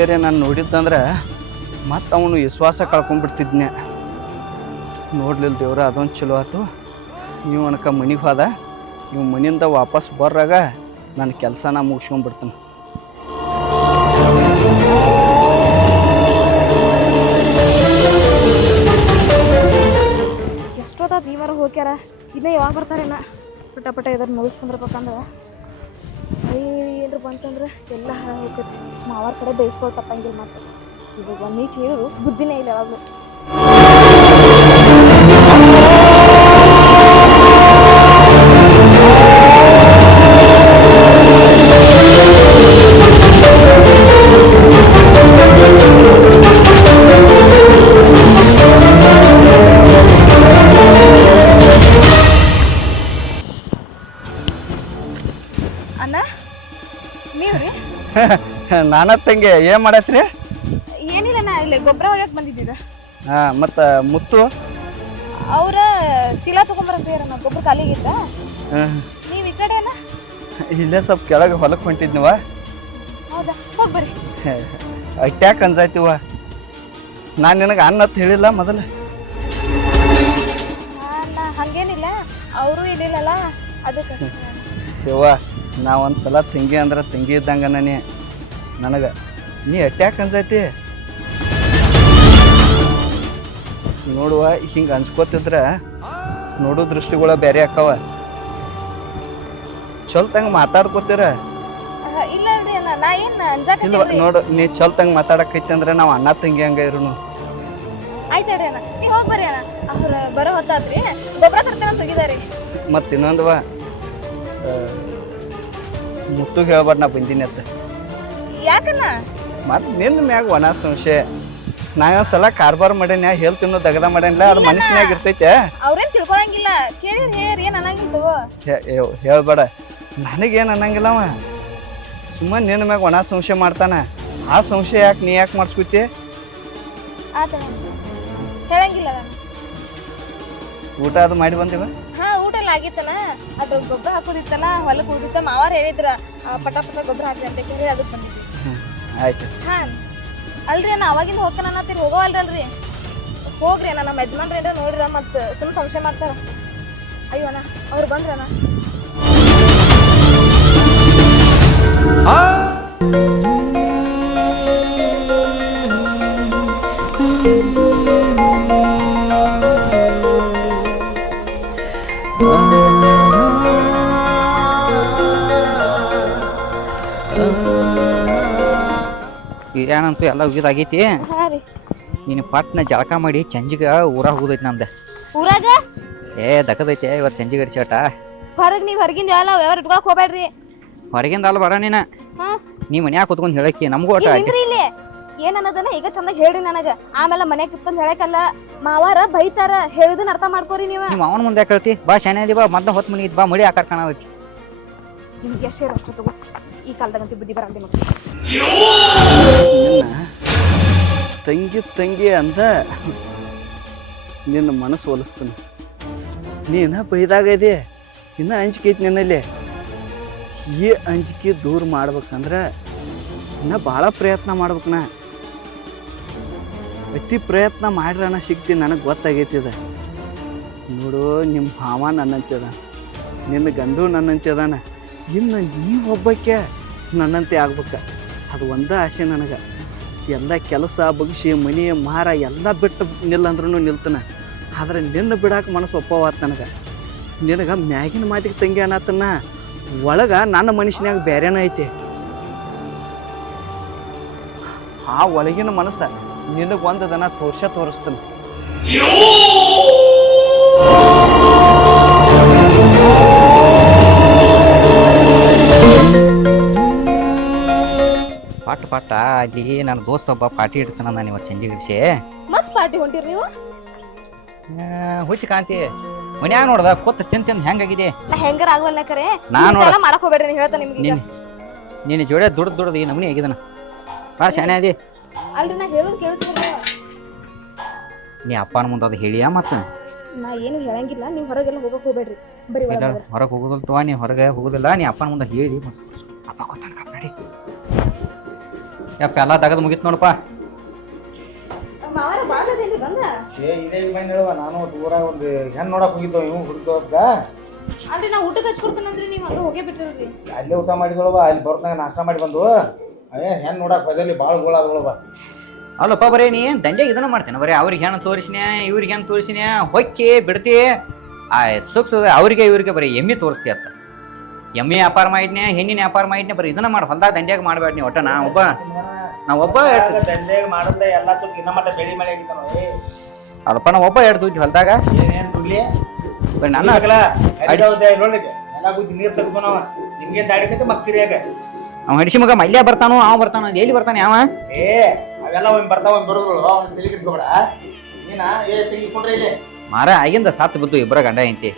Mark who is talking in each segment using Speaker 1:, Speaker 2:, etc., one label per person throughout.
Speaker 1: Area ನಾನು ನೋಡಿದ್ದಂದ್ರೆ ಮತ್ತೆ ಅವನು ವಿಶ್ವಾಸ ಕಳ್ಕೊಂಡ್ಬಿಡ್ತಿದ್ನೆ. ನೋಡ್ಲಿಲ್ಲ ದೇವ್ರ, ಅದೊಂದು ಚಲೋ ಆಯ್ತು ನೀವು ಅನ್ಕ ಮನೆಗೆ ಹೋದ. ನೀವು ಮನೆಯಿಂದ ವಾಪಸ್ ಬರ್ರಾಗ ನನ್ನ ಕೆಲಸ ನಾ ಮುಗಿಸ್ಕೊಂಡ್ಬಿಡ್ತೀನಿ.
Speaker 2: ಎಷ್ಟೊತ್ತ ಈ ವಾರ ಹೋಗ್ಯಾರ? ಇನ್ನೂ ಯಾವಾಗ ಬರ್ತಾರೇನ? ಪಟ ಪಟ ಇದನ್ನ ಮುಗಿಸ್ಕೊಂಡ್ರಬೇಕಂದ್ರೆ ಏನ್ರ ಬಂತಂದ್ರೆ? ಎಲ್ಲ ಹೋಗ್ತೈತಿ ಮಾವಾರ ಕಡೆ ಬೇಯಿಸ್ಕೊಳ್ ತಪ್ಪಂಗಿಲ್ಲ ಮತ್ತೆ. ಇವಾಗ ಒಂದು ನೀಟ್ ಹೇಳಿದ್ರು ಬುದ್ಧಿನೇ ಇಲ್ಲ ಯಾವಾಗಲೂ. ಅಣ್ಣ ನೀವು
Speaker 1: ನಾನ ತಂಗೆ ಏನು ಮಾಡತ್ರಿ?
Speaker 2: ಏನಿಲ್ಲ ನಾ ಇಲ್ಲಿ ಗೊಬ್ಬರ ಒಗ್ಯಕ್ಕೆ ಬಂದಿದ್ದೀರ.
Speaker 1: ಹಾ ಮತ್ತ ಮುತ್ತು?
Speaker 2: ಅವ್ರ ಚೀಲ ತಗೊಂಬರಂತೀರ ಹೇಳಣ್ಣ ಗೊಬ್ಬರ ಖಾಲಿಗಿದ್ದ
Speaker 1: ಹಾಂ.
Speaker 2: ನೀವು ಈ ಕಡೆ ಅಣ್ಣ?
Speaker 1: ಇಲ್ಲೇ ಸ್ವಲ್ಪ ಕೆಳಗೆ ಹೊಲಕ್ಕೆ ಹೊಂಟಿದ್ನವ.
Speaker 2: ಹೌದಾ? ಹೋಗಿ ಬರ್ರಿ
Speaker 1: ಅಟ್ಯಾಕ್ ಅನ್ಸಾಯ್ತಿವ ನಾನು ನಿನಗೆ ಅನ್ನತ್ ಹೇಳಿಲ್ಲ ಮೊದಲು.
Speaker 2: ಅಣ್ಣ ಹಂಗೇನಿಲ್ಲ ಅವರು ಇಲ್ಲಿಲ್ಲಲ್ಲ ಅದಕ್ಕೆ
Speaker 1: ಯವ್ವ ನಾ ಒಂದು ಸಲ ತಂಗಿ ಅಂದ್ರೆ ತಂಗಿ ಇದ್ದಂಗ ನೀ. ನನಗೆ ನೀ ಅಟ್ಯಾಕ್ ಅನ್ಸೈತಿ? ನೋಡುವ ಹಿಂಗೆ ಅನ್ಸ್ಕೋತಿದ್ರೆ ನೋಡೋ ದೃಷ್ಟಿಗಳ ಬೇರೆ ಅಕ್ಕವ. ಚಲ್ತಂಗ ಮಾತಾಡ್ಕೋತೀರ? ಇಲ್ವ ನೋಡು ನೀ ಚಲ್ತಂಗ ಮಾತಾಡಕೈತಿ ಅಂದ್ರೆ ನಾವು ಅಣ್ಣ ತಂಗಿ ಹಂಗ ಇರುನು.
Speaker 2: ಆಯ್ತು ಹೇಳ್ರಿ ಅಣ್ಣ ನೀವು ಹೋಗಿ ಬರ್ರಿ ಅಣ್ಣ. ಅವ್ರ ಬರೋ ಹೊತ್ತಾದ್ರಿ ಗೊಬ್ಬರ ತರ್ತೇನೆ ಅಂತ ಹೋಗಿದಾರೆ.
Speaker 1: ಮತ್ತು ಮುತ್ತು ಹೇಳ್ಬಾರ್ದು ನಾ ಬಂದೀನಿ ಅತ್ತ
Speaker 2: ಯಾಕನ
Speaker 1: ಮತ್ತು ನಿನ್ನ ಮ್ಯಾಗ ಒಣ ಸಂಶಯ. ನಾ ಸಲ ಕಾರ್ಬಾರ್ ಮಾಡೇನಿ ಹೇಳ್ ತಿನ್ನೋ ದಗದ ಮಾಡೇನಿಲ್ಲ ಅದು ಮನುಷ್ಯನಾಗ ಇರ್ತೈತೆ.
Speaker 2: ಅವ್ರೇನ್ ತಿಳ್ಕೊಳಂಗಿಲ್ಲ. ಕೇಳಿ ಹೇಳಿ ಏನ್ ಅನ್ನಂಗಿಲ್ಲ ತಗೋ.
Speaker 1: ಹೇಳ್ಬೇಡ. ನನಗೇನು ಅನ್ನಂಗಿಲ್ಲವ ಸುಮ್ಮನೆ ನಿನ್ನ ಮ್ಯಾಗ ಒಣ ಸಂಶಯ ಮಾಡ್ತಾನ. ಆ ಸಂಶಯ ಯಾಕೆ ನೀ ಯಾಕೆ ಮಾಡಿಸ್ಕೊತಿ?
Speaker 2: ಹೇಳಂಗಿಲ್ಲ
Speaker 1: ಊಟ ಅದು ಮಾಡಿ ಬಂದಿವ?
Speaker 2: ಹಾ ಆಗಿತ್ತಲ್ಲ ಅದ್ರ ಗೊಬ್ಬರ ಹಾಕೋದಿತ್ತಲ್ಲ ಹೊಲಕ್ಕೆ ಹೋಗಿತ್ತ ಮಾವಾರ ಹೇಳಿದ್ರ ಪಟ ಪಟ ಗೊಬ್ಬರ ಹಾಕಿ ಅಂತ ಕೇಳಿ ಅದಕ್ಕೆ ಬಂದಿದ್ವಿ.
Speaker 1: ಆಯ್ತು.
Speaker 2: ಹಾ ಅಲ್ರಿ ಅಣ್ಣ ಅವಾಗಿಂದ ಹೋಗ್ತಾನ ಅನ್ನತ್ತೀರಿ ಹೋಗೋವಲ್ರಲ್ರಿ. ಹೋಗ್ರಿ ಅಣ್ಣ ನಮ್ಮ ಯಜಮಾನ್ರ ಏನ್ರ ನೋಡ್ರ ಮತ್ತೆ ಸುಮ್ ಸಂಶಯ ಮಾಡ್ತಾರ. ಅಯ್ಯೋ ಅಣ್ಣ ಅವ್ರು ಬಂದ್ರಣ್ಣ.
Speaker 3: ಏನಂತೂ ಎಲ್ಲ ಉಗಿದಾಗೈತಿ ನೀನು ಪಟ್ನ ಜಳಕ ಮಾಡಿ ಚಂಜಿಗ ಊರಾಗ ಹೋಗೈತಿ ನಮ್ದು
Speaker 2: ಊರಾಗ?
Speaker 3: ಏ ದಕ್ಕದೈತೆ ಇವತ್ತು ಚಂಜಿಗ ಶರ್ಟ
Speaker 2: ಹೊರಗೆ ನೀವು ಹೊರಗಿಂದ ಎಲ್ಲ ವ್ಯವಹಾರ ಇಟ್ಕೊಳಕ್ ಹೋಗ್ಬೇಡ್ರಿ.
Speaker 3: ಹೊರಗಿಂದ ಅಲ್ಲ ಬರ ನೀನ.
Speaker 2: ಹಾ.
Speaker 3: ನೀ ಮನ್ಯಾಗ ಕುತ್ಕೊಂಡು ಹೇಳಕ್ಕಿ ನಮಗೂ ಒಟ್ಟ
Speaker 2: ಈಗ ಇಲ್ಲಿ? ಏನ್ ಅನ್ನೋದನ್ನ ಈಗ ಚಂದ ಹೇಳ್ರಿ ನನಗ. ಆಮೇಲೆ ಮನ್ಯಾಗ ಕುತ್ಕೊಂಡು ಹೇಳಕಲ್ಲ ಮಾವಾರ ಬೈತಾರ ಹೇಳಿದನ್ ಅರ್ಥ ಮಾಡ್ಕೋರಿ ನೀವ.
Speaker 3: ನಿಮ್ಮ ಅವನ ಮುಂದೆ ಕೇಳ್ತಿ ಬಾ ಶಾನೆ ಬಾ ಮೊದ್ಲ ಹೊತ್ತು ಮನಿ ಬಾ ಮಡಿ ಆಕಾರ ಕಾಣತೈತಿ
Speaker 2: ನಿಮ್ಗೆ ಎಷ್ಟು ಅಷ್ಟು ತಗೋ. ಈ ಬುದ್ಧಿ
Speaker 1: ತಂಗಿ ತಂಗಿ ಅಂತ ನಿನ್ನ ಮನಸ್ಸು ಒಲಿಸ್ತಾನೆ. ನೀನ ಬೈದಾಗ ಇನ್ನ ಅಂಜಿಕೆ ಐತಿ ನಿನ್ನಲ್ಲಿ. ಈ ಅಂಜಿಕೆ ದೂರ ಮಾಡ್ಬೇಕಂದ್ರೆ ಇನ್ನ ಭಾಳ ಪ್ರಯತ್ನ ಮಾಡ್ಬೇಕನ. ಅತಿ ಪ್ರಯತ್ನ ಮಾಡ್ರಣ ಸಿಗ್ತೀನಿ ನನಗೆ ಗೊತ್ತಾಗೈತಿ ನೋಡು ನಿಮ್ಮ ಭಾವ ನನ್ನಂತದ. ನಿನ್ನ ಗಂಡು ನನ್ನಂತ್ಯದಾನ ಇನ್ನು ಈ ಒಬ್ಬಕ್ಕೆ ನನ್ನಂತೆ ಆಗ್ಬೇಕು. ಅದು ಒಂದೇ ಆಸೆ ನನಗೆ. ಎಲ್ಲ ಕೆಲಸ ಬಗ್ಸಿ, ಮನೆ ಮಾರ ಎಲ್ಲ ಬಿಟ್ಟು ನಿಲ್ಲಂದ್ರೂ ನಿಲ್ತಾನೆ. ಆದರೆ ನಿನ್ನ ಬಿಡಾಕ ಮನಸ್ಸು ಒಪ್ಪವಾತ್ ನನಗೆ. ನಿನಗೆ ಮ್ಯಾಗಿನ ಮಾತಿಗೆ ತಂಗಿ ಅನ್ನತನ್ನ ಒಳಗೆ ನನ್ನ ಮನುಷ್ಯನಾಗ ಬೇರೆನ ಐತಿ. ಆ ಒಳಗಿನ ಮನಸ್ಸು ನಿನಗೆ ಒಂದು ದನ ತೋರ್ಸ ತೋರಿಸ್ತಾನೆ.
Speaker 3: ಪಟ್ಟ ಅಲ್ಲಿ ನನ್ನ ದೋಸ್ತ ಒಬ್ಬ ಪಾರ್ಟಿ ಇಡ್ತಾನ ನಾನು ಇವತ್ತು ಚಂಜಿ ಗಿಡಿಸಿ.
Speaker 2: ಮತ್ ಪಾರ್ಟಿ ಹೊಂಟಿರಿ ನೀವು?
Speaker 3: ಹುಚ್ಚಿ ಕಾಂತಿ ಮನ್ಯಾಗ ನೋಡ್ದ ಕೂತ್ ತಿಂತ ತಿಂದ್ ಹೆಂಗಾಗಿದೆ?
Speaker 2: ನಾ ಹೆಂಗಾರ ಆಗವಲ್ಲ ಕರೆ.
Speaker 3: ನಾನು ನೋಡ-
Speaker 2: ಎಲ್ಲ ಮಾಡಕ್ ಹೋಗ್ಬೇಡ್ರಿ ನೀವ್ ಹೇಳ್ತಾ ನಿಮ್ಗೆ ಈಗ.
Speaker 3: ನೀನ್ ನೀನು ಜೋಡೆ ದುಡ್ದು ದುಡ್ದು ಈ ನಮನಿ ಆಗಿದನ. ಬಾ ಶಾನೆ ಅದಿ
Speaker 2: ಅಲ್ರಿ ನಾ ಹೇಳೋದು ಕೇಳಿಸ್ಕೊಂಡ್ರೆ
Speaker 3: ನೀ ಅಪ್ಪನ ಮುಂದೆ ಅದು ಹೇಳಿಯಾ ಮತ್ತು?
Speaker 2: ನಾ ಏನು ಹೇಳಂಗಿಲ್ಲ ನೀವು ಹೊರಗೆಲ್ಲ ಹೋಗಕ್ ಹೋಗ್ಬೇಡ್ರಿ. ಬರೀ ಒಳಗ್.
Speaker 3: ಹೊರಗೆ ಹೋಗೋದಿಲ್ಲ ತೋ ನೀ ಹೊರಗೆ ಹೋಗೋದಿಲ್ಲ ನೀ ಅಪ್ಪನ ಮುಂದೆ ಹೇಳಿ ಮತ್ತ್. ಅಪ್ಪ ಗೊತ್ತಾನ ಕಪ್ಪಾಡಿ ಯಪ್ಪ ಎಲ್ಲ ತೆಗೆದು ಮುಗಿತ್ ನೋಡಪ್ಪ.
Speaker 2: ಮಾವಾರ ಭಾಳ ಅದೇನ್ರಿ ಬಂದ?
Speaker 4: ಏ ಇದೇ ಮೈನ್ ಹೇಳುವ ನಾನು ಊರಾಗ ಒಂದು ಹೆಣ್ಣು ನೋಡಕ್ ಹೋಗಿದ್ದವ ಇವ್ ಹುಡುಗ
Speaker 2: ಅಲ್ರಿ ನಾ ಊಟಕ್ಕೆ ಹಚ್ಕೊಡ್ತೇನಂದ್ರಿ ನೀವು ಹಂಗ ಹೋಗೇ ಬಿಟ್ಟಿರ್ರಿ
Speaker 4: ಅಲ್ಲೇ ಊಟ ಮಾಡಿದಳವ ಅಲ್ಲಿ ಬರ್ತಾಗ ನಾಷ್ಟ ಮಾಡಿ ಬಂದು. ಏ ಹೆಣ್ಣು ನೋಡಕ್ ಬದಲಿ ಭಾಳ ಗೋಳಾದಳವ
Speaker 3: ಅಲ್ಲಪ್ಪ ಬರೀ ನೀ ದಂಡೆಗೆ ಇದನ್ನ ಮಾಡ್ತೇನೆ? ಬರೀ ಅವ್ರಿಗೆ ಹೆಣ್ಣು ತೋರಿಸಿನೇ ಇವ್ರಿಗೆ ಹೆಣ್ಣು ತೋರಿಸಿನೇ ಹೊಕ್ಕಿ ಬಿಡ್ತಿ. ಆ ಸುಖ ಸುಖ ಅವ್ರಿಗೆ ಇವ್ರಿಗೆ ಬರೀ ಎಮ್ಮಿ ತೋರಿಸ್ತಿ ಅತ್ತ. ಎಮ್ಮೆ ವ್ಯಾಪಾರ ಮಾಡಿದ್ನೆ ಹೆಣ್ಣಿನ ವ್ಯಾಪಾರ ಮಾಡಿದ್ನೆ ಬರೀ ಇದನ್ನ ಮಾಡಿ ಹೊಲ್ದಾಗ ದಂಡ್ಯಾಗ ಮಾಡಬೇಡ ನೀವು ಒಟ್ಟ ನಾ ಒಬ್ಬ ನಾ ಒಬ್ಬ
Speaker 4: ದಂಡೆಗೆ ಮಾಡದ ಎಲ್ಲ ಇನ್ನ ಮಟ್ಟ ಬೆಳಿ ಮಳೆ
Speaker 3: ಅಲ್ಲಪ್ಪ ನಾ ಒಬ್ಬ ಎರಡು ಹೊಲ್ದಾಗ.
Speaker 4: ಏನೇನು ದುಡ್ಲಿ?
Speaker 3: ಬರೀ ನನ್ನ
Speaker 4: ನೋಡಿ ಎಲ್ಲ ಬುದ್ಧಿ ನೀರು ತೆಗ್ದು ನಾವ ನಿಮ್ಗೆ ದಾಡಿಕತ್ತೆ ಮಕ್ಕಳಿಯಾಗ
Speaker 3: ಅವ ಹಡಿಸಿ ಮಗ ಮಲ್ಯ ಬರ್ತಾನೋ ಅವ ಬರ್ತಾನೋ ಎಲ್ಲಿ ಬರ್ತಾನೆ ಅವ?
Speaker 4: ಏ ಅವೆಲ್ಲ ಒಮ್ಮೆ ಬರ್ತಾವ ಒಮ್ಮೆ ಬರೋದ್ರಲ್ಲ ಅವ್ನು ತಲೆ ಕೆಡ್ಸ್ಕೊಬೇಡ. ಏ ತೆಗಿಕೊಂಡ್ರೆ ಇಲ್ಲಿ.
Speaker 3: ಮಾರ ಆಗಿಂದ ಸಾತ್ ಬಿದ್ದು ಇಬ್ಬರ ಗಂಡ ಹೆಂಡತಿ.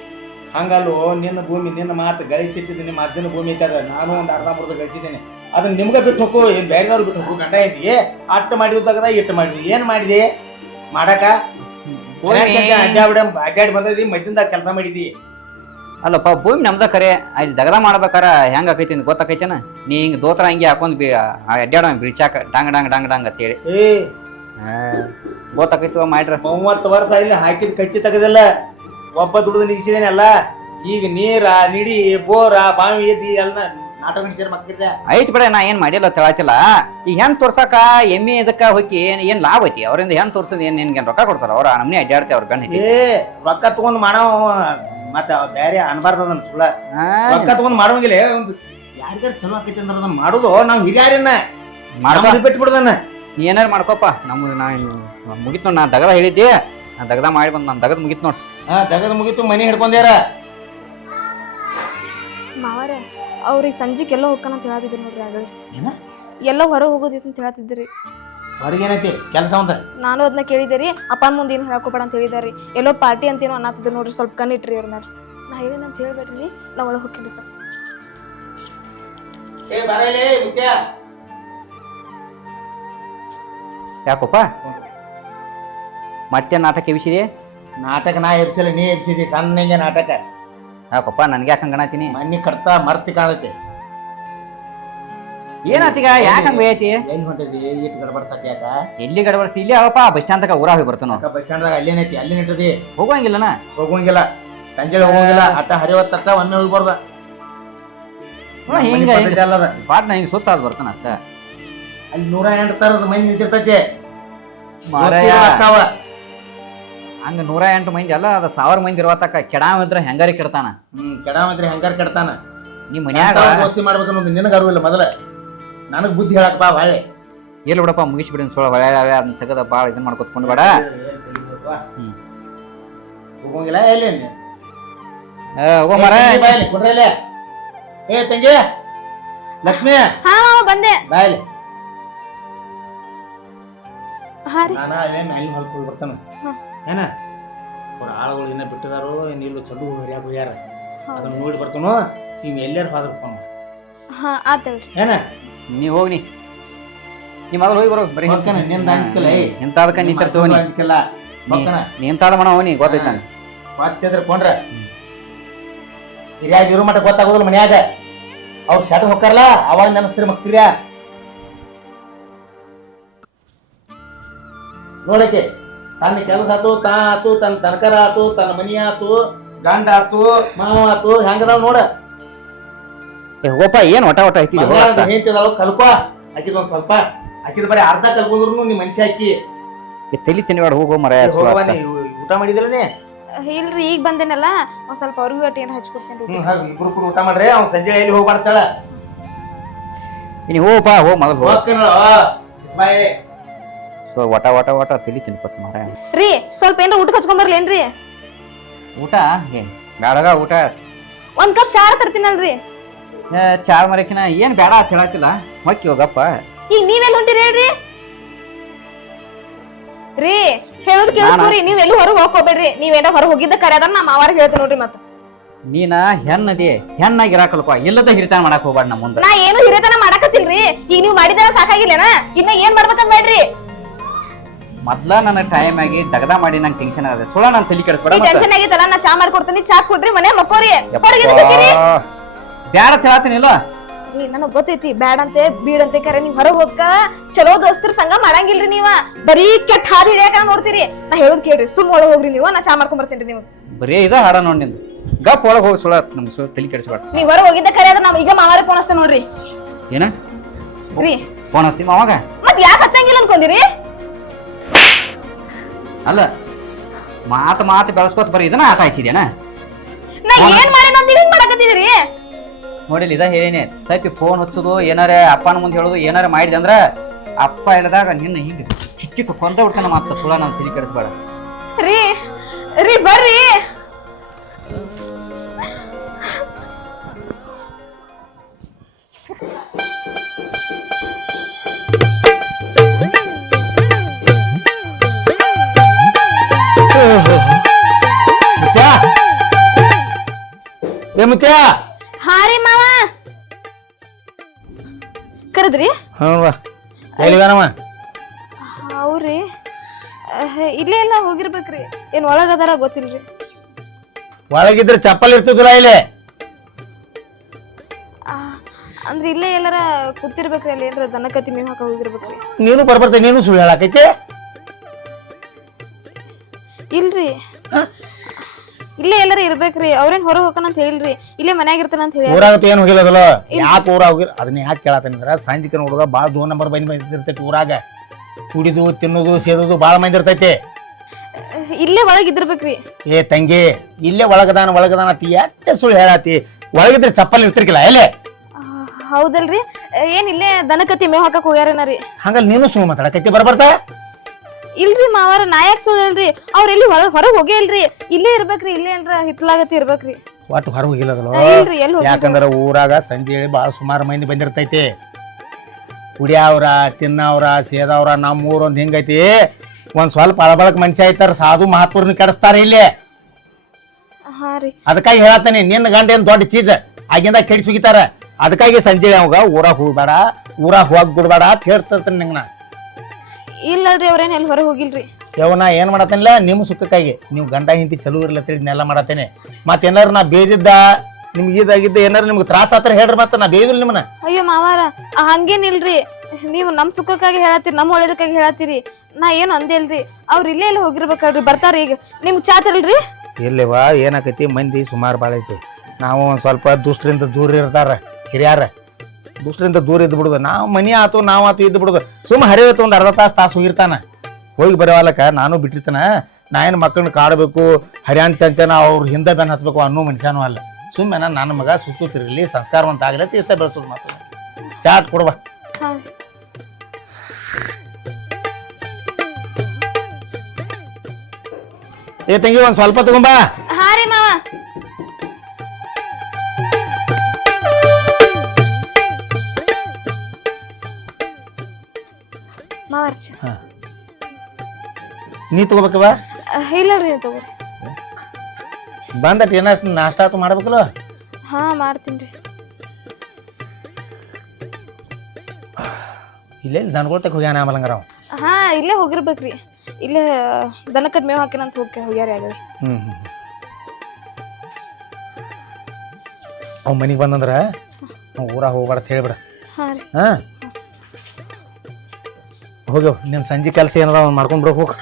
Speaker 4: ಹಂಗಲ್ಲೋ ನಿನ್ನ ಭೂಮಿ ನಿನ್ನ ಮಾತು ಗಳಿಸಿಟ್ಟಿದ್ದು ನಿಮ್ಮ ಅಜ್ಜನ ಭೂಮಿ ಐತೆ ಅದ. ನಾನು ಒಂದು ಅರ್ಧ ಬರ್ದ ಗಳಿಸಿದ್ದೇನೆ. ಅದನ್ನ ನಿಮ್ಗೆ ಬಿಟ್ಟು ಹೋಗು ಏನು ಬೇರೆದವ್ರು ಬಿಟ್ಟು ಹೋಗು ಗಂಡ ಐತಿ ಅಟ್ಟು ಮಾಡಿದ್ದಾಗದ ಇಟ್ಟು ಮಾಡಿದ್ವಿ ಏನ್ ಮಾಡಿದಿ? ಮಾಡಕ? ಅಡ್ಡಾಡಿ ಅಡ್ಡಾಡಿ ಬಂದದಿ ಮಧ್ಯಿಂದ ಕೆಲಸ ಮಾಡಿದಿ.
Speaker 3: ಅಲ್ಲಪ್ಪ ಭೂಮಿ ನಮ್ದ ಕರೆ. ಅಲ್ಲಿ ದಗದ ಮಾಡ್ಬೇಕಾರ ಹೆಂಗ ಆಕೈತಿ ಗೊತ್ತಾಕೈತೇನ? ನೀ ಹಿಂಗ ದೋತ್ರ ಹಂಗೆ ಹಾಕೊಂಡ್ ಬಿ ಅಡ್ಡಾಡ ಬಿಡ್ಚಾಕ ಡಾಂಗ್ ಡಾಂಗ್ ಡಾಂಗ್ ಡಾಂಗ್ ಅಂತೇಳಿ.
Speaker 4: ಏ.
Speaker 3: ಗೊತ್ತಾಕೈತಿ ಮಾಡ್ರ.
Speaker 4: ಮೂವತ್ತು ವರ್ಷ ಇಲ್ಲಿ ಹಾಕಿದ ಕಚ್ಚಿ ತೆಗದಿಲ್ಲ. ಒಬ್ಬ ದುಡ್ದು ನಿಗಿಸಿದೇನೆ ಅಲ್ಲ? ಈಗ ನೀರ ನಿಡಿ ಬೋರ ಬಾವಿ ಎದ್ದಿ ಎಲ್ಲ ನಾಟಕ
Speaker 3: ಐತಿ ಬಿಡ ನಾ ಏನ್ ಮಾಡಿಲ್ಲ ತಿಳಾತಿಲ್ಲ ಈಗ ಹೆಂಗ್ ತೋರ್ಸಕ ಎಮ್ಮಿ ಇದಕ್ಕ ಹೋಗಿ ಏನ್ ಏನ್ ಲಾಭ ಐತಿ? ಅವರಿಂದ ಹೆಂಗ್ ತೋರ್ಸದ್ ಏನ್ ನಿನ್ಗೆ ರೊಕ್ಕ ಕೊಡ್ತಾರ? ಅವ್ರ ನಮ್ನಿ ಅಡ್ಡಾಡ್ತೇವೆ ಅವ್ರ ಗಂಡ
Speaker 4: ಏ ರೊಕ್ಕ ತಗೊಂಡ್ ಮಾಡವ ಮತ್ತ ಬ್ಯಾರೆ ಅನ್ಬಾರ್ದ ಅದನ್ನ ಸುಳ್ಳ ರೊಕ್ಕ ತಗೊಂಡ್ ಮಾಡೋಂಗಿಲ್ಲ ಒಂದು ಯಾರಿಗಾರ ಚಲೋ ಆಕೈತಿ ಅಂದ್ರ ಅದನ್ನ ಮಾಡುದು ನಾವ್ ಹಿರಿಯಾರಿನ ಮಾಡ್ಬಿಟ್ಟು ಬಿಡದನ್ನ
Speaker 3: ನೀ ಏನಾರ ಮಾಡ್ಕೊಪ್ಪ. ನಮ್ಮ ನಾ ಮುಗಿತ್ ನಾ ದಗದ ಹೇಳಿದ್ದೆ. ನಾ ದಗದ ಮಾಡಿ ಬಂದು ನಾನು ತಗದ ಮುಗಿತು ನೋಡಿ.
Speaker 4: ಹಾ ತಗದ್ ಮುಗಿತು ಮನಿ ಹಿಡ್ಕೊಂಡ್ಯಾರ?
Speaker 2: ಮಾವಾರ ಅವ್ರಿಗೆ ಸಂಜೆಗೆ ಎಲ್ಲ ಅಂತ ಹೇಳತ್ತಿದ್ರು ನೋಡ್ರಿ ಆಗಳಿ
Speaker 4: ಏನ?
Speaker 2: ಎಲ್ಲ ಹೊರಗೆ ಹೋಗೋದಿತ್ತು ಅಂತ ಹೇಳತ್ತಿದ್ರಿ
Speaker 4: ಹೊರಗೇನೈತಿ ಕೆಲಸ ಒಂದ
Speaker 2: ನಾನು ಅದನ್ನ ಕೇಳಿದೆ ರೀ ಅಪ್ಪನ ಮುಂದೆ ಏನು ಹೇಳಕೋಬೇಡ ಅಂತ ಹೇಳಿದಾರೆ ಎಲ್ಲೋ ಪಾರ್ಟಿ ಅಂತ ಏನೋ ಅನ್ನತ್ತಿದ್ರು ನೋಡ್ರಿ ಸ್ವಲ್ಪ ಕಣ್ಣಿಟ್ರಿ ಅವ್ರ ನಾ ನಾ ಹೇಳಿನಂತ ಹೇಳ್ಬೇಡ್ರಿ ನಾ ಒಳಗೆ ಹೋಗ್ತೀನಿ ಸರ್.
Speaker 4: ಏ ಬರಲೇ ಮುತ್ಯ.
Speaker 3: ಯಾಕಪ್ಪ? ಮತ್ತೆ ನಾಟಕ ಎಬ್ಸಿದೆ?
Speaker 4: ನಾಟಕ ನಾ ಎಬ್ಸಿಲ್ಲ ನೀ ಎಬ್ಸಿದಿ ಹಿಂಗೆ ನಾಟಕ.
Speaker 3: ಯಾಕಪ್ಪ ನನಗೆ ಯಾಕೆ ಹಂಗಣತೀನಿ
Speaker 4: ಮನ್ನಿ ಕರ್ತ ಮರ್ತಿ ಕಾಣತಿ
Speaker 3: ಏನಾತೀಗ? ಯಾಕೆ ಹಂಗ ಐತಿ
Speaker 4: ಎಲ್ಲಿ ಹೊಂಟಿದಿ? ಇಟ್ಟು ಗಡಬಡ್ಸಕ್ಕೆ ಯಾಕ
Speaker 3: ಎಲ್ಲಿ ಗಡಬಡಿಸ್ತಿ? ಇಲ್ಲಿ ಅವಪ್ಪ ಬಸ್ ಸ್ಟ್ಯಾಂಡ್ ತಕ ಊರಾಗ ಹೋಗಿ ಬರ್ತಾನ.
Speaker 4: ಬಸ್ ಸ್ಟ್ಯಾಂಡ್ದಾಗ ಅಲ್ಲೇನೈತಿ ಅಲ್ಲಿ ನಿಟ್ಟದಿ
Speaker 3: ಹೋಗೋಂಗಿಲ್ಲನ
Speaker 4: ಹೋಗೋಂಗಿಲ್ಲ ಸಂಜೆ ಹೋಗೋಂಗಿಲ್ಲ ಅಟ್ಟ ಹರಿವತ್ತ ಒನ್ನ ಒಮ್ಮೆ
Speaker 3: ಹಿಂಗ ಹಿಂಗ
Speaker 4: ಅಲ್ಲದ.
Speaker 3: ಪಾಟ್ನ ಹಿಂಗ ಸುತ್ತ ಅದು ಬರ್ತಾನ ಅಷ್ಟ.
Speaker 4: ಅಲ್ಲಿ ನೂರ ಎಂಟು ತರದ ಮೈ ನಿಂತಿರ್ತೈತಿ.
Speaker 3: ಮಾರಾಯ. ಹಂಗ ನೂರ ಎಂಟು ಮಂದಿ ಅಲ್ಲ ಅದ ಸಾವಿರ ಮಂದಿ ಇರುವ ಕೆಡಾವ ಇದ್ರ ಹೆಂಗಾರಿ ಕೆಡ್ತಾನ?
Speaker 4: ಹ್ಮ್ ಕೆಡ ಮಂತ್ರಿ ಹೆಂಗಾರ ಕೆಡ್ತಾನ?
Speaker 3: ನಿಮ್ಮ ಮನ್ಯಾಗ
Speaker 4: ದೋಸ್ತಿ ಮಾಡ್ಬೇಕನ್ನೋದು ನಿನಗ ಅರಿವಿಲ್ಲ ಮೊದಲ. ನನಗ್ ಬುದ್ಧಿ ಹೇಳಕ್ ಬಾ ಒಳ್ಳೆ.
Speaker 3: ಎಲ್ಲಿ ಬಿಡಪ್ಪ ಮುಗಿಸ್ಬಿಡಿನ ಸೋಳ ಹೊಳೆ ಅದನ್ನ ತೆಗೆದ ಭಾಳ ಇದನ್ನ ಮಾಡ್ಕೊತ್ಕೊಂಡು ಬೇಡ.
Speaker 4: ಹೋಗಂಗಿಲ್ಲ ಎಲ್ಲಿ?
Speaker 3: ಹೋಗೋ ಮರ
Speaker 4: ಏ, ತಂಗಿ ಬಾಯ್ಲಿ, ಕೊಡ್ರಿ ಇಲ್ಲಿ. ಏ ತಂಗಿ. ಲಕ್ಷ್ಮಿ.
Speaker 2: ಹಾ ಮಾವ ಬಂದೆ.
Speaker 4: ಬಾಯ್ಲಿ
Speaker 2: ಹಾ ರೀ.
Speaker 4: ನಾನು ಅವೇ ಮ್ಯಾಲಿನ ಹೊಲಕ್ ಹೋಗಿ ಬರ್ತಾನ.
Speaker 2: ಹಾ.
Speaker 4: ಏನ? ಅವ್ರ ಆಳುಗಳು ಏನ ಬಿಟ್ಟಿದಾರೋ ಏನಿಲ್ಲ ಇಲ್ಲೋ ಚಂಡು ಹರಿಯಾಗ ಹೋಗ್ಯಾರ. ಅದನ್ನ ನೋಡಿ ಬರ್ತಾನೋ? ನೀವು ಎಲ್ಲಾರು ಹೋದ್ರಪ್ಪ
Speaker 2: ಹಾ
Speaker 4: ಏನ?
Speaker 3: ನೀ ಹೋಗಿ ನೀ ಮೊದಲು ಹೋಗಿ ಬರೋ ಬರೀ
Speaker 4: ಹೊಕ್ಕನ, ನಿಂದ ಅಂಜಿಕಲ್ಲ ಏಯ್.
Speaker 3: ಇಂತಾದಕ್ಕ ನೀ ತರ್ತೀವ ನೀ
Speaker 4: ಅಂಜಿಕಲ್ಲ ಹೊಕ್ಕನ.
Speaker 3: ನೀ ಎಂತಾದ ಮಣ ಹೋಗಿ ಗೊತ್ತೈತ ನಾನು
Speaker 4: ಮತ್ತಿದ್ರ ಕೊಂಡ್ರ. ಹಿರಿಯಾಗ ಇರೋ ಮಟ್ಟ ಗೊತ್ತಾಗೋದಿಲ್ಲ ಮನ್ಯಾಗ. ಅವ್ರ ಶಾಟ್ ಹೊಕ್ಕಾರಲ್ಲ? ಅವಾಗ ನೆನಸ್ತೀರಿ ಮಕ್ತಿರ್ಯಾ? ನೋಡಕ್ಕೆ. ತನ್ನ ಕೆಲಸ ಆತು ತಾ ಆತು ತನ್ನ ತನಕರ ಆತು ತನ್ನ ಮನಿ ಆತು ಗಂಡ ಆತು ಮಾವ ಆತು ಹೆಂಗದಾವ್ ನೋಡ.
Speaker 3: ಏ ಹೋಗಪ್ಪ ಏನ್ ಒಟ ಒಟ ಐತಿ
Speaker 4: ಕಲ್ಪ ಆಕಿದ ಒಂದ್ ಸ್ವಲ್ಪ. ಆಕಿದ ಬರೀ ಅರ್ಧ ಕಲ್ಕೊಂಡ್ರು ನೀ ಮನುಷ್ಯ ಹಾಕಿ
Speaker 3: ತಲಿ ತಿನ್ಬೇಡ ಹೋಗೋ ಮರ
Speaker 4: ಊಟ ಮಾಡಿದಿಲ್ಲ
Speaker 2: ಇಲ್ರಿ ಈಗ ಬಂದೇನಲ್ಲ ಒಂದ್ ಸ್ವಲ್ಪ ಅವ್ರಿಗೂ ಒಟ್ಟು ಏನ್ ಹಚ್ಕೊಡ್ತೇನೆ
Speaker 4: ಇಬ್ರು ಕೂಡ ಊಟ ಮಾಡ್ರಿ ಅವ್ನ ಸಂಜೆ ಎಲ್ಲಿ ಹೋಗ್ಬಾರ್ತಾಳ
Speaker 3: ನೀನು ಹೋಗಪ್ಪ ಹೋಗ್ ಮೊದಲು
Speaker 4: ಹೋಗ್ತಾನ ಇಸ್ಮಾಯಿ.
Speaker 3: ಸೊ ಒಟ ಒಟ ಒಟ ತಿಳಿ ತಿನ್ಕೊತ್ ಮಾರ
Speaker 2: ರೀ ಸ್ವಲ್ಪ ಏನ್ರ ಊಟಕ್ಕೆ ಹಚ್ಕೊಂಬರ್ಲೇನ್ರಿ
Speaker 3: ಊಟ? ಏ ಬ್ಯಾಡಗ ಊಟ.
Speaker 2: ಒಂದ್ ಕಪ್ ಚಾರ ತರ್ತೀನಲ್ರಿ.
Speaker 3: ಏ, ಚಾ ಮರಕಿನ ಏನ್ ಬೇಡ ಅಂತ ಹೇಳತ್ತಿಲ್ಲ ಹೊಕ್ಕಿ ಹೋಗಪ್ಪ.
Speaker 2: ಈಗ ನೀವೆಲ್ಲ ಹೊಂಟಿರಿ ಹೇಳ್ರಿ. ರೀ ಹೇಳೋದ್ ಕೇಳಿಸ್ಕೋರಿ ನೀವ್ ಎಲ್ಲೂ ಹೊರಗೆ ಹೋಗ್ಕೋಬೇಡ್ರಿ. ನೀವೇನ ಹೊರಗೆ ಹೋಗಿದ್ದ ಕರೆ ಅದ ನಾ ಮಾವಾರ ಹೇಳ್ತೇನೆ ನೋಡ್ರಿ ಮತ್ತ.
Speaker 3: ನೀನ ಹೆಣ್ಣದಿ ಹೆಣ್ಣಾಗಿ ಇರಾಕಲ್ಪ. ಇಲ್ಲದ ಹಿರಿತಾನ ಮಾಡಕ್ ಹೋಗ್ಬೇಡ ನಮ್ಮ ಮುಂದೆ.
Speaker 2: ನಾ ಏನು ಹಿರಿತನ ಮಾಡಕತ್ತಿಲ್ರಿ. ಈಗ ನೀವ್ ಮಾಡಿದ್ರೆ ಸಾಕಾಗಿಲ್ಲೇನ? ಇನ್ನ ಏನ್ ಮಾಡ್ಬೇಕಂತ ಬೇಡ್ರಿ?
Speaker 3: ಮೊದ್ಲ ನನ್ನ ಟೈಮ್ ಆಗಿ ದಗದ ಮಾಡಿ ನಂಗೆ ಟೆನ್ಷನ್ ಆಗದೆ. ಸುಳ ನಾನು ತಲೆ ಕೆಡಿಸ್ಬೇಡ
Speaker 2: ಈ. ಟೆನ್ಷನ್ ಆಗಿತ್ತಲ್ಲ ನಾ ಚಾ ಮಾಡ್ಕೊಡ್ತೀನಿ ಚಾ ಕುಡ್ರಿ ಮನೆ ಮಕ್ಕೋರಿ. ಹೊರಗೆ
Speaker 3: ಬ್ಯಾಡ
Speaker 2: ಏ ನನಗ್ ಗೊತ್ತೈತಿ ಬ್ಯಾಡಂತೆ ಬೀಡಂತೆ ಕರೆ ನೀವ್ ಹೊರಗ್ ಹೋಗ್ಕ. ಚಲೋ ದೋಸ್ತರ ಸಂಗ ಮಾಡಂಗಿಲ್ರಿ ನೀವ. ಬರೀ ಕೆಟ್ಟ ಹಾದಿ ಹಿಡಿಯಾಕ ನೋಡ್ತೀರಿ. ನಾ ಹೇಳೋದ್ ಕೇಳ್ರಿ ಸುಮ್ ಒಳಗ್ ಹೋಗ್ರಿ ನೀವು ನಾ ಚಾ ಮಾಡ್ಕೊಂಡ್ ಬರ್ತೀನಿ ನೀವು.
Speaker 3: ಬರೀ ಇದ ಹಾಡ ನೋಡಿ ನಿಂದು. ಗಪ್ ಒಳಗೆ ಹೋಗಿ ಸುಳ ನಮ್ಮ ಸುಳ ತಲೆ ಕೆಡಿಸ್ಬೇಡ.
Speaker 2: ನೀವ್ ಹೊರಗ್ ಹೋಗಿದ್ದ ಕರೆ ಅದ ನಾವ್ ಈಗ ಮಾವಾರ ಫೋನ್ ಹಚ್ತೇನೆ ನೋಡ್ರಿ.
Speaker 3: ಏನ?
Speaker 2: ರೀ.
Speaker 3: ಫೋನ್ ಅವಾಗ
Speaker 2: ಮತ್ ಯಾಕೆ ಹಚ್ಚಂಗಿಲ್ಲ ಅನ್ಕೊಂಡಿರಿ?
Speaker 3: ಅಲ್ಲ ಮಾತು ಮಾತು ಬೆಳೆಸ್ಕೊತ ಬರೀ ಇದನ್ನ ಆಟ ಹಚ್ಚಿದ್ಯಾನ?
Speaker 2: ನಾ ಏನ್ ಮಾಡಿ ನೀವ್ ಹಿಂಗ್ ಮಾಡಕತ್ತಿದಿರಿ?
Speaker 3: ನೋಡಿಲ್ಲ ಇದ ಹೇಳೇನೆ ತಪ್ಪಿ ಫೋನ್ ಹಚ್ಚೋದು ಏನಾರ ಅಪ್ಪನ ಮುಂದೆ ಹೇಳೋದು ಏನಾರ ಮಾಡಿದೆ ಅಂದ್ರ ಅಪ್ಪ ಇಲ್ಲದಾಗ ನಿನ್ನ ಹಿಂಗ ಚಿಕ್ಕ ಕೊಂದ ಬಿಡ್ತಾನ ಮಾತ್ರ ಸುಳ ನಾವು ತಿಳಿ ಕೆಡಿಸ್ಬೇಡ.
Speaker 2: ರೀ ರೀ ಬರ್ರಿ.
Speaker 4: ಏ ಮುತ್ಯ
Speaker 2: ಹಾ ರೀ ಮಾವ. ಕರೆದ್ರಿ?
Speaker 4: ಹ್ಞೂ ಬಾ. ಎಲ್ಲಿದಾನವ
Speaker 2: ಅವ್ರಿ. ಅಹ್, ಇಲ್ಲೇ ಎಲ್ಲ ಹೋಗಿರ್ಬೇಕ್ರಿ. ಏನ್ ಒಳಗದಾರ ಗೊತ್ತಿಲ್ರಿ.
Speaker 4: ಒಳಗಿದ್ರೆ ಚಪ್ಪಲ್ ಇರ್ತದ್ರಿ ಇಲ್ಲಿ?
Speaker 2: ಆ, ಅಂದ್ರ ಇಲ್ಲೇ ಎಲ್ಲಾರ ಕೂತಿರ್ಬೇಕ್ರಿ ಅಲ್ಲಿ ಏನ್ರ ದನಕತಿ ಮೇವ್ ಹಾಕ ಹೋಗಿರ್ಬೇಕ್ರಿ.
Speaker 4: ನೀನು ಬರ್ಬರ್ತೆ ನೀನು ಸುಳ್ಳು ಹೇಳಕೈತಿ?
Speaker 2: ಇಲ್ರಿ. ಇಲ್ಲೇ ಎಲ್ಲಾರ ಇರ್ಬೇಕ್ರಿ ಅವ್ರೇನ್ ಹೊರ ಹೋಗಣ ಅಂತ ಹೇಳಿಲ್ರಿ. ಇಲ್ಲೇ ಮನ್ಯಾಗ ಇರ್ತಾನ ಅಂತ ಹೇಳಿ.
Speaker 4: ಊರಾಗ ಏನು ಹೋಗಿಲ್ಲದಲ್ಲ ಯಾಕೆ ಊರಾಗ ಹೋಗಿಲ್ಲ ಅದನ್ನ ಯಾಕೆ ಕೇಳತ್ತಂದ್ರ ಸಂಜಿಕನ ಹುಡುಗ ಭಾಳ ದೋ ನಂಬರ್ ಬಂದ್ ಬಂದಿರ್ತೈತಿ ಊರಾಗ. ಕುಡಿದು ತಿನ್ನೋದು ಸೇದೋದು ಭಾಳ ಮಂದಿ ಇರ್ತೈತಿ.
Speaker 2: ಇಲ್ಲೇ ಒಳಗ್ ಇದ್ದಿರ್ಬೇಕ್ರಿ.
Speaker 4: ಏ ತಂಗಿ ಇಲ್ಲೇ ಒಳಗದಾನ ಒಳಗದಾನ ಅತಿ ಎಟ್ಟೆ ಸುಳ್ಳು ಹೇಳತಿ? ಒಳಗಿದ್ರೆ ಚಪ್ಪಲ್ ಇರ್ತಿರ್ಕಿಲ್ಲ ಎಲೆ
Speaker 2: ಆ, ಹೌದಲ್ರಿ. ಏನ್ ಇಲ್ಲೇ ದನಕತಿ ಮೇವ್ ಹಾಕಕ್ ಹೋಗ್ಯಾರೇನ ರೀ?
Speaker 4: ಹಂಗಲ್ಲಿ ನೀನು ಸುಳ್ಳು ಮಾತಾಡಕತ್ತಿ ಬರ್ಬರ್ತಾ
Speaker 2: ಇಲ್ರಿ ಮಾವಾರ ನಾ ಯಾಕೆ ಸುಳ್ಳು ಹೇಳ್ರಿ. ಅವ್ರ ಎಲ್ಲಿ ಹೊರ ಹೊರಗ್ ಹೋಗೇ ಇಲ್ರಿ. ಇಲ್ಲೇ ಇರ್ಬೇಕ್ರಿ ಇಲ್ಲೇ ಇಲ್ರ ಹಿತ್ಲಾಗತಿ ಇರ್ಬೇಕ್ರಿ.
Speaker 4: ಒಟ್ಟು ಹೊರ ಹೋಗಿಲ್ಲ
Speaker 2: ಆ, ಇಲ್ರಿ ಎಲ್ಲಿ ಹೋಗಿ
Speaker 4: ಯಾಕಂದ್ರ ಊರಾಗ ಸಂಜೆ ಹೇಳಿ ಭಾಳ ಸುಮಾರು ಮಂದಿ ಬಂದಿರ್ತೈತಿ. ಕುಡಿಯವ್ರ ತಿನ್ನವ್ರ ಸೇದವ್ರ ನಮ್ಮ ಊರು ಒಂದ್ ಹಿಂಗೈತಿ. ಒಂದ್ ಸ್ವಲ್ಪ ಅಳಬಳಕ್ ಮನುಷ್ಯ ಐತಾರ ಸಾಧು ಮಹಾತ್ಮರ್ನ ಕೆಡಿಸ್ತಾರ ಇಲ್ಲಿ.
Speaker 2: ಹಾ ರೀ.
Speaker 4: ಅದಕ್ಕಾಗಿ ಹೇಳತ್ತೇನೆ ನಿನ್ನ ಗಂಡ ಏನ್ ದೊಡ್ಡ ಚೀಜ್? ಆಗಿಂದ ಕೆಡಿಸಿ ಹೋಗಿತಾರ. ಅದಕ್ಕಾಗಿ ಸಂಜೆ ಅವಾಗ ಊರಾಗ ಹೋಗ್ಬೇಡ ಊರಾಗ ಹೋಗ್ ಬಿಡ್ಬೇಡ ಅಂತ ಹೇಳ್ತಿರ್ತಾನೆ ನಿಂಗೆ ನಾ
Speaker 2: ಇಲ್ಲಲ್ರಿ ಅವ್ರೇನ್ ಎಲ್ಲಿ ಹೊರಗೆ ಹೋಗಿಲ್ರಿ?
Speaker 4: ಯವ್ನ ಏನ್ ಮಾಡತ್ತೇನಿಲ್ಲ ನಿಮ್ಮ ಸುಖಕ್ಕಾಗಿ. ನೀವು ಗಂಡ ಹಿಂತಿ ಚಲೋ ಇರ್ಲತ್ತ ನೆಲ್ಲ ಇದನ್ನೆಲ್ಲ ಮಾಡತ್ತೇನೆ. ಮತ್ತೆ ಏನಾರು ನಾ ಬೇದಿದ್ದ ನಿಮ್ಗೆ ಇದಾಗಿದ್ದ ಏನಾರು ನಿಮ್ಗೆ ತ್ರಾಸ ಆತರ ಹೇಳ್ರಿ ಮತ್ತೆ ನಾ ಬೇದಿಲ್ಲ ನಿಮ್ಮನ್ನ.
Speaker 2: ಅಯ್ಯೋ ಮಾವಾರ ಆ, ಹಂಗೇನಿಲ್ರಿ. ನೀವು ನಮ್ ಸುಖಕ್ಕಾಗಿ ಹೇಳತ್ತೀರಿ ನಮ್ಮ ಒಳ್ಳೇದಕ್ಕಾಗಿ ಹೇಳತ್ತೀರಿ. ನಾ ಏನು ಅಂದೇ ಅವ್ರು ಅವ್ರ ಇಲ್ಲೇ ಇಲ್ಲಿ ಹೋಗಿರ್ಬೇಕಲ್ರಿ ಬರ್ತಾರ ಈಗ. ನಿಮ್ಗೆ ಚಾ ತರಲ್ರಿ
Speaker 4: ಇಲ್ಲವಾ ಏನಾಕೈತಿ ಮಂದಿ ಸುಮಾರು ಭಾಳ ಐತಿ ನಾವು ಒಂದು ಸ್ವಲ್ಪ ದುಷ್ಟರಿಂದ ದೂರ ಇರ್ತಾರ ಹಿರಿಯಾರ. ದುಷ್ಟರಿಂದ ದೂರ ಇದ್ದು ಬಿಡುದು. ನಾವು ಮನಿ ಆತು ನಾವು ಆತು ಇದ್ದು ಬಿಡುದು. ಸುಮ್ಮ ಹರಿವತ್ತು ಒಂದು ಅರ್ಧ ತಾಸು ತಾಸು ಹೋಗಿರ್ತಾನ ಹೋಗಿ ಬರೋವಲ್ಲಕ ನಾನು ಬಿಟ್ಟಿರ್ತಾನ. ನಾ ಏನು ಮಕ್ಕಳನ್ನ ಕಾಡಬೇಕು ಹರಿಯಾಣ ಚಂಚನ ಅವ್ರ ಹಿಂದೆ ಬೆನ್ ಹತ್ಬೇಕು ಅನ್ನೋ ಮನುಷ್ಯನೂ ಅಲ್ಲ. ಸುಮ್ಮನೆ ನಾನು ನನ್ನ ಮಗ ಸುತ್ತುತ್ತಿರಲಿ ಸಂಸ್ಕಾರವಂತ ಆಗಲಿ ಇಷ್ಟ ಬೆಳೆಸೋದು ಮಾತು ಚಾಟ್ ಕೊಡುವ. ಏ ತಂಗಿ ಒಂದು ಸ್ವಲ್ಪ ತಗೊಂಬಾ
Speaker 2: ಹಾ ರೀ ಮಾವ. ಚಾ
Speaker 4: ನೀ ತಗೋಬೇಕವ
Speaker 2: ಇಲ್ಲ ರೀ ತಗೋರಿ.
Speaker 4: ಬಂದಟ್ ಏನಷ್ಟು ನಾಷ್ಟ ಆತು ಮಾಡ್ಬೇಕಲ್ಲ?
Speaker 2: ಹಾ ಮಾಡ್ತೀನಿ ರೀ
Speaker 4: ಇಲ್ಲೇ ದನಗಳು ತಗ ಹೋಗ್ಯಾನ ಆಮಲಂಗರ ಅವ?
Speaker 2: ಹಾ ಇಲ್ಲೇ ಹೋಗಿರ್ಬೇಕ್ರಿ. ಇಲ್ಲೇ ದನ ಕಟ್ ಹಾಕಿನ ಹಾಕಿನಂತ ಹೋಗಿ ಹೋಗ್ಯಾರ ಆಗಲಿ
Speaker 4: ಹ್ಞೂ ಹ್ಞೂ ಅವ್ ಮನೆಗೆ ಬಂದಂದ್ರೆ ಊರಾಗ ಹೋಗ್ಬಾರ್ದು ಅಂತ ಹೇಳ್ಬಿಡ.
Speaker 2: ಹಾಂ ರೀ.
Speaker 4: ಹಾ. ಹೋಗ್ಯವ್ ನಿನ್ನ ಸಂಜೆ ಕೆಲಸ ಏನದ ಅವ್ನು ಮಾಡ್ಕೊಂಡು ಹೋಗ್.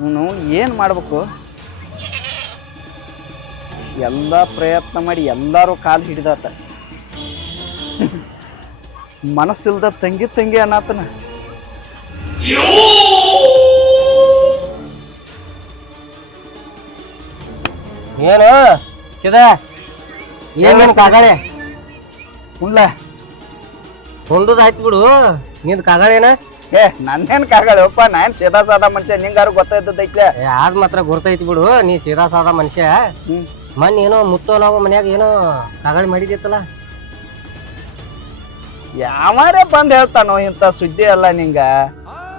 Speaker 1: ಅವನು ಏನು ಮಾಡಬೇಕು? ಎಲ್ಲ ಪ್ರಯತ್ನ ಮಾಡಿ ಎಲ್ಲರೂ ಕಾಲು ಹಿಡಿದಾತ. ಮನಸ್ಸಿಲ್ದ ತಂಗಿ ತಂಗಿ ಅನ್ನತನ.
Speaker 3: ಏನು? ಚಿದ ಏನು ಕಾಗಾಳೆ?
Speaker 1: ಉಣ್ಲ
Speaker 5: ಹೊಂದದ ಆಯ್ತು ಬಿಡು. ನಿಂದ ಕಾಗಳೇನ
Speaker 1: ಏ ನನ್ನೇನು ಕಾಗಳಪ್ಪ ನಾನು ಸೀದಾ ಸಾದಾ ಮನುಷ್ಯ. ನಿಂಗಾರು ಗೊತ್ತಾಯ್ತದೈತ್ಲೆ
Speaker 5: ಆದ್ ಮಾತ್ರ ಗೊತ್ತೈತಿ ಬಿಡು. ನೀ ಸೀದಾ ಸಾದಾ ಮನುಷ್ಯ
Speaker 1: ಮನ್
Speaker 5: ಮೊನ್ನೆ ಏನೋ ಮುತ್ತೋ ನಾವು ಮನ್ಯಾಗ ಏನೋ ಕಾಗಳಿ ಮಾಡಿದಿತ್ತಲ್ಲ
Speaker 1: ಯಾವಾರೇ ಬಂದು ಹೇಳ್ತಾನೋ ಇಂಥ ಸುದ್ದಿ ಅಲ್ಲ ನಿಂಗ?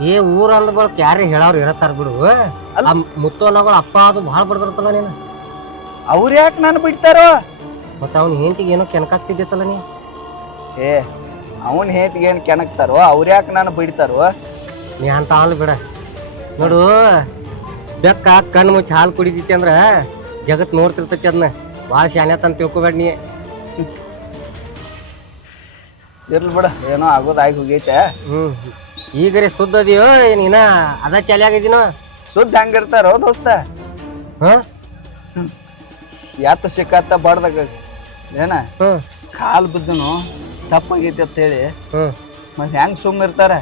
Speaker 5: ಏ ಊರ ಬಳಕ ಯಾರೇ ಹೇಳೋರು ಇರತ್ತಾರ ಬಿಡು. ಆ ಮುತ್ತು ಅನ್ನೋಗಳು ಅಪ್ಪ ಅದು ಭಾಳ ಬಡ್ದಿರ್ತಲ್ಲ ನೀನು.
Speaker 1: ಅವ್ರು ಯಾಕೆ ನಾನು ಬಿಡ್ತಾರೋ?
Speaker 5: ಮತ್ತ ಅವ್ನ ಹೆಂಡತಿಗೆ ಏನೋ ಕೆನಕಾಗ್ತಿದ್ದತ್ತಲ್ಲ ನೀ?
Speaker 1: ಏ ಅವನ ಹೆಂಡತಿಗೆ ಏನು ಕೆಣಕ್ತಾರೋ ಅವ್ರು ಯಾಕೆ ನಾನು ಬಿಡ್ತಾರೋ?
Speaker 5: ನೀ ಅಂತ ಹಾಲು ಬಿಡ. ನೋಡು ಬೆಕ್ಕ ಕಣ್ಣು ಮುಚ್ಚಿ ಹಾಲು ಕುಡಿತೈತಿ ಅಂದ್ರ ಜಗತ್ ನೋಡ್ತಿರ್ತೈತಿ ಅದನ್ನ ಭಾಳ ಶಾನೆ ಅಂತ ತಿಳ್ಕೊಬೇಡ ನೀ.
Speaker 1: ಇರ್ಲಿ ಬಿಡ ಏನೋ ಆಗೋದಾಗಿ ಹೋಗೈತೆ.
Speaker 5: ಹ್ಮ್. ಈಗರೆ ಸುದ್ದ ಅದೀಯೋ ಏನ್ ಇನ್ನ ಅದ ಚಾಲಿ ಆಗಿದ್ದೀನೋ?
Speaker 1: ಸುದ್ದ ಹಂಗಿರ್ತಾರೋ ದೋಸ್ತ.
Speaker 5: ಹಾ?
Speaker 1: ಯಾತ ಸಿಕ್ಕತ್ತ ಬಡ್ದಾಗ ಏನ?
Speaker 5: ಹ್ಮ್
Speaker 1: ಕಾಲ್ ಬಿದ್ದನು ತಪ್ಪಾಗೈತಿ ಅಂತ ಹೇಳಿ.
Speaker 5: ಹ್ಮ್
Speaker 1: ಮತ್ತೆ ಹೆಂಗ್ ಸುಮ್ಮ ಇರ್ತಾರ?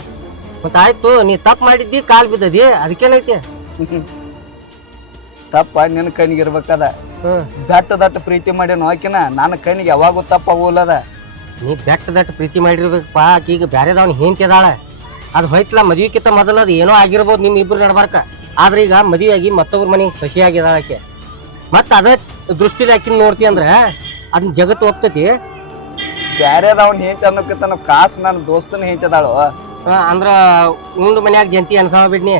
Speaker 5: ಮತ್ತ ಆಯ್ತು ನೀ ತಪ್ಪು ಮಾಡಿದ್ದಿ ಕಾಲ್ ಬಿದ್ದದಿ ಅದಕ್ಕೇನೈತಿ?
Speaker 1: ತಪ್ಪ ನಿನ್ನ ಕಣ್ಣಿಗೆ ಇರ್ಬೇಕದ.
Speaker 5: ಹ್ಮ್
Speaker 1: ದಟ್ಟ ದಟ್ಟ ಪ್ರೀತಿ ಮಾಡ್ಯಾನ ಆಕಿನ. ನನ್ನ ಕಣ್ಣಿಗೆ ಯಾವಾಗೂ ತಪ್ಪ ಹೋಲದ.
Speaker 5: ನೀ ಬೆಟ್ಟ ದಟ್ಟ ಪ್ರೀತಿ ಮಾಡಿರ್ಬೇಕಪ್ಪ ಆಕೀಗ ಬ್ಯಾರೆದವ್ನ ಹೆಂಡತಿ ಅದಾಳ. ಅದು ಹೋಯ್ತಲ್ಲ ಮದುವೆಕ್ಕಿಂತ ಮೊದಲು ಅದು ಏನೋ ಆಗಿರ್ಬೋದು ನಿಮ್ಮ ಇಬ್ರು ನಡ್ಬಾರ್ಕ. ಆದ್ರೆ ಈಗ ಮದುವೆ ಆಗಿ ಮತ್ತೊಬ್ರ ಮನೆಗೆ ಸಸಿ ಆಗಿದಾಳ ಆಕೆ. ಅದೇ ಅದ ದೃಷ್ಟಿಲಿ ಆಕಿನ ನೋಡ್ತಿ ಅಂದ್ರೆ ಅದನ್ನ ಜಗತ್ತು ಹೋಗ್ತತಿ
Speaker 1: ಅವ್ನು ಹೇಳ್ತ ಅನ್ನೋಕ್ಕಿಂತ ನಮ್ಮ ಕಾಸು ನನ್ನ ದೋಸ್ತನ
Speaker 5: ಹೇಳ್ತದಾಳು ಅಂದ್ರೆ ಉಂಡು ಮನ್ಯಾಗ ಜಂತಿ ಅನ್ಸಾವ ಬಿಡ್ನಿ.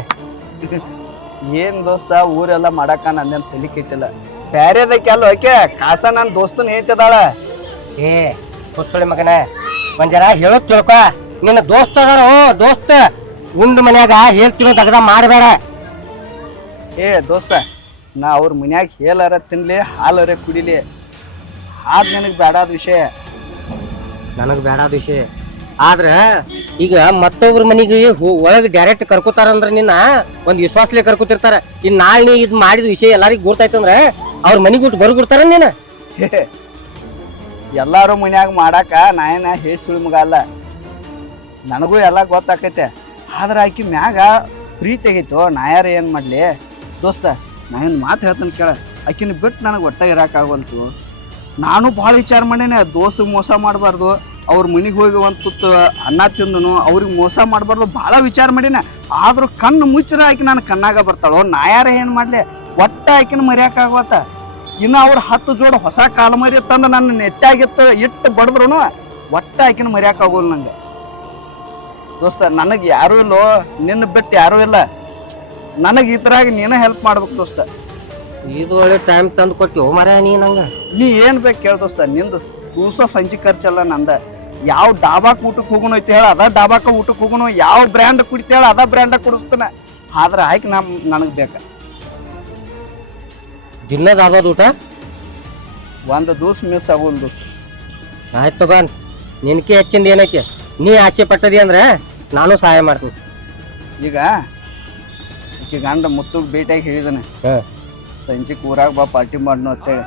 Speaker 1: ಏನ್ ದೋಸ್ತ ಊರೆಲ್ಲ ಮಾಡಕ್ಕ ನಂದೇನ್ ತಲಿ ಕೆಟ್ಟಿಲ್ಲ. ಬ್ಯಾರೇದಕ್ಕೆ ಅಲ್ಲ ಓಕೆ ಕಾಸ ನನ್ನ ದೋಸ್ತನ ಹೇಳ್ತದಾಳ
Speaker 5: ಏ ಕುಸುಳಿ ಮಗನ. ಒಂದ್ ಜನ ಹೇಳೋದ್ ತಿಳ್ಕ. ನಿನ್ನ ದೋಸ್ತ ಅದಾರ? ದೋಸ್ತ ಉಂಡು ಮನ್ಯಾಗ ಹೇಳ್ತಿರೋ ತಗದ ಮಾಡಬೇಡ.
Speaker 1: ಏ ದೋಸ್ತ ನಾ ಅವ್ರ ಮನ್ಯಾಗ ಹೇಲಾರ ತಿನ್ಲಿ ಹಾಲರ ಕುಡಿಲಿ. ಆದ್ ನನಗೆ ಬೇಡಾದ ವಿಷಯ.
Speaker 5: ನನಗ್ ಬೇಡಾದ ವಿಷಯ. ಆದ್ರ ಈಗ ಮತ್ತೊಬ್ರ ಮನೆಗೆ ಒಳಗೆ ಡೈರೆಕ್ಟ್ ಕರ್ಕೋತಾರಂದ್ರ ನಿನ್ನ ಒಂದು ವಿಶ್ವಾಸಲೇ ಕರ್ಕೋತಿರ್ತಾರ. ಇನ್ ನಾಳೆ ನೀ ಇದು ಮಾಡಿದ ವಿಷಯ ಎಲ್ಲರಿಗೂ ಗುರ್ತಾಯ್ತಂದ್ರೆ ಅವ್ರ ಮನೆಗೆ ಬಿಟ್ಟು ಬರ್ಬಿಡ್ತಾರ ನೀನು.
Speaker 1: ಎಲ್ಲಾರು ಮನ್ಯಾಗ ಮಾಡಾಕ ನಾ ಹೇಳ್ ಹೇಳಿ ಸುಳಿ ಮಗ ಅಲ್ಲ. ನನಗೂ ಎಲ್ಲ ಗೊತ್ತಾಕೈತೆ. ಆದ್ರೆ ಆಕಿ ಮ್ಯಾಗ ಪ್ರೀತಿ ಆಗೈತೋ ನಾ ಯಾರ ಏನು ಮಾಡಲಿ? ದೋಸ್ತ ಏನು ಮಾತು ಹೇಳ್ತಾನೆ ಕೇಳ. ಆಕಿನ ಬಿಟ್ಟು ನನಗೆ ಒಟ್ಟ ಇರೋಕ್ಕಾಗಲ್ತು ನಾನು ಭಾಳ ವಿಚಾರ ಮಾಡೇನೆ ದೋಸ್ತ ಮೋಸ ಮಾಡಬಾರ್ದು, ಅವ್ರ ಮನೆಗೆ ಹೋಗಿ ಒಂದು ತುತ್ತು ಅನ್ನ ತಿಂದನು, ಅವ್ರಿಗೆ ಮೋಸ ಮಾಡಬಾರ್ದು ಭಾಳ ವಿಚಾರ ಮಾಡೀನಿ. ಆದರೂ ಕಣ್ಣು ಮುಚ್ಚರ ಆಕಿ ನಾನು ಕಣ್ಣಾಗ ಬರ್ತಾಳೋ? ನಾಯಾರ ಏನು ಮಾಡಲಿ? ಒಟ್ಟ ಆಕಿನ ಮರ್ಯಾಕಾಗವತ್ತ ಇನ್ನು ಅವ್ರ ಹತ್ತು ಜೋಡ ಹೊಸ ಕಾಲ ಮರಿ ತಂದು ನನ್ನ ನೆಟ್ಟಾಗಿತ್ತು ಇಟ್ಟು ಬಡದ್ರು ಒಟ್ಟ ಆಕಿನ ಮರ್ಯಾಕಾಗೋಲ್ಲ ನಂಗೆ. ದೋಸ್ತ ನನಗೆ ಯಾರೂ ಇಲ್ಲೋ ನಿನ್ನ ಬಿಟ್ಟು ಯಾರೂ ಇಲ್ಲ. ನನಗೆ ಈ ಥರಾಗಿ ನೀನೇ ಹೆಲ್ಪ್ ಮಾಡ್ಬೇಕು ದೋಸ್ತ.
Speaker 5: ಇದು ಒಳ್ಳೆ ಟೈಮ್ ತಂದು ಕೊಟ್ಟಿ ಮರ ನೀ ನಂಗೆ.
Speaker 1: ನೀ ಏನು ಬೇಕು ಕೇಳ ದೋಸ್ತ ನಿಂದು ಕೂಸ ಸಂಜೆ ಖರ್ಚಲ್ಲ ನಂದ. ಯಾವ ಡಾಬಾಕ್ ಊಟಕ್ಕೆ ಹೋಗೋಣ ಐತಿ ಹೇಳ ಅದ ಡಾಬಾಕ ಊಟಕ್ಕೆ ಹೋಗೋಣ ಯಾವ ಬ್ರ್ಯಾಂಡ್ ಕುಡಿತ ಹೇಳ ಅದ ಬ್ರ್ಯಾಂಡ ಕುಡಿಸ್ತಾನೆ. ಆದ್ರೆ ಆಯ್ಕೆ ನಮ್ ನನಗೆ ಬೇಕ.
Speaker 5: ದಿನದ ಆಗೋದು ಊಟ?
Speaker 1: ಒಂದು ದಿವ್ಸ ಮಿಸ್ ಆಗೋಲ್ ದೋಸ್ತ.
Speaker 5: ಆಯ್ತು ತಗೊಂಡ್ ನಿನಕೆ ಹೆಚ್ಚಿಂದ ಏನೈತಿ ನೀ ಆಸೆ ಪಟ್ಟದಿ ಅಂದ್ರೆ ನಾನು ಸಹಾಯ ಮಾಡ್ತೀನಿ.
Speaker 1: ಈಗ ಈಕಿ ಗಂಡ ಮುತ್ತುಗ್ ಭೇಟಿಯಾಗಿ ಹೇಳಿದಾನೆ
Speaker 5: ಸಂಜೆ
Speaker 1: ಸಂಜೆಕ್ ಊರಾಗ ಬಾ ಪಾರ್ಟಿ ಮಾಡ್ನು ಅಂತೇಳಿ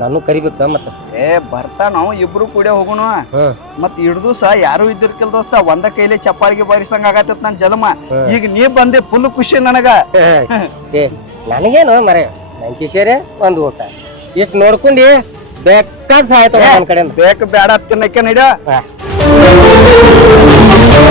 Speaker 5: ನಾನು ಕರಿಬೇಕ ಮತ್ತ.
Speaker 1: ಏ ಬರ್ತಾ ನಾವು ಇಬ್ರು ಕೂಡ ಹೋಗೋಣ.
Speaker 5: ಮತ್ತೆ
Speaker 1: ಮತ್ ಇಡ್ದು ಸಹ ಯಾರು ಇದ್ದಿರ್ಕಿಲ್ ದೋಸ್ತ ಒಂದ ಕೈಲಿ ಚಪ್ಪಾಳಿಗೆ ಬಾರಿಸಂಗ ಆಗತ್ತ ನನ್
Speaker 5: ಜಲಮ.
Speaker 1: ಈಗ ನೀ ಬಂದೆ ಫುಲ್ ಖುಷಿ ನನಗ.
Speaker 5: ಏ ನನಗೇನು ಮರೆ ನಂಕಿ ಸೇರೆ ಒಂದು ಊಟ. ಇಷ್ಟು ನೋಡ್ಕೊಂಡು ಬೇಕಾದ ಸಹಾಯ ತಗೋ
Speaker 1: ಬೇಕು ಬೇಡ ತಿನ್ನಕ್ಕೆ ನಡ
Speaker 5: Thank you.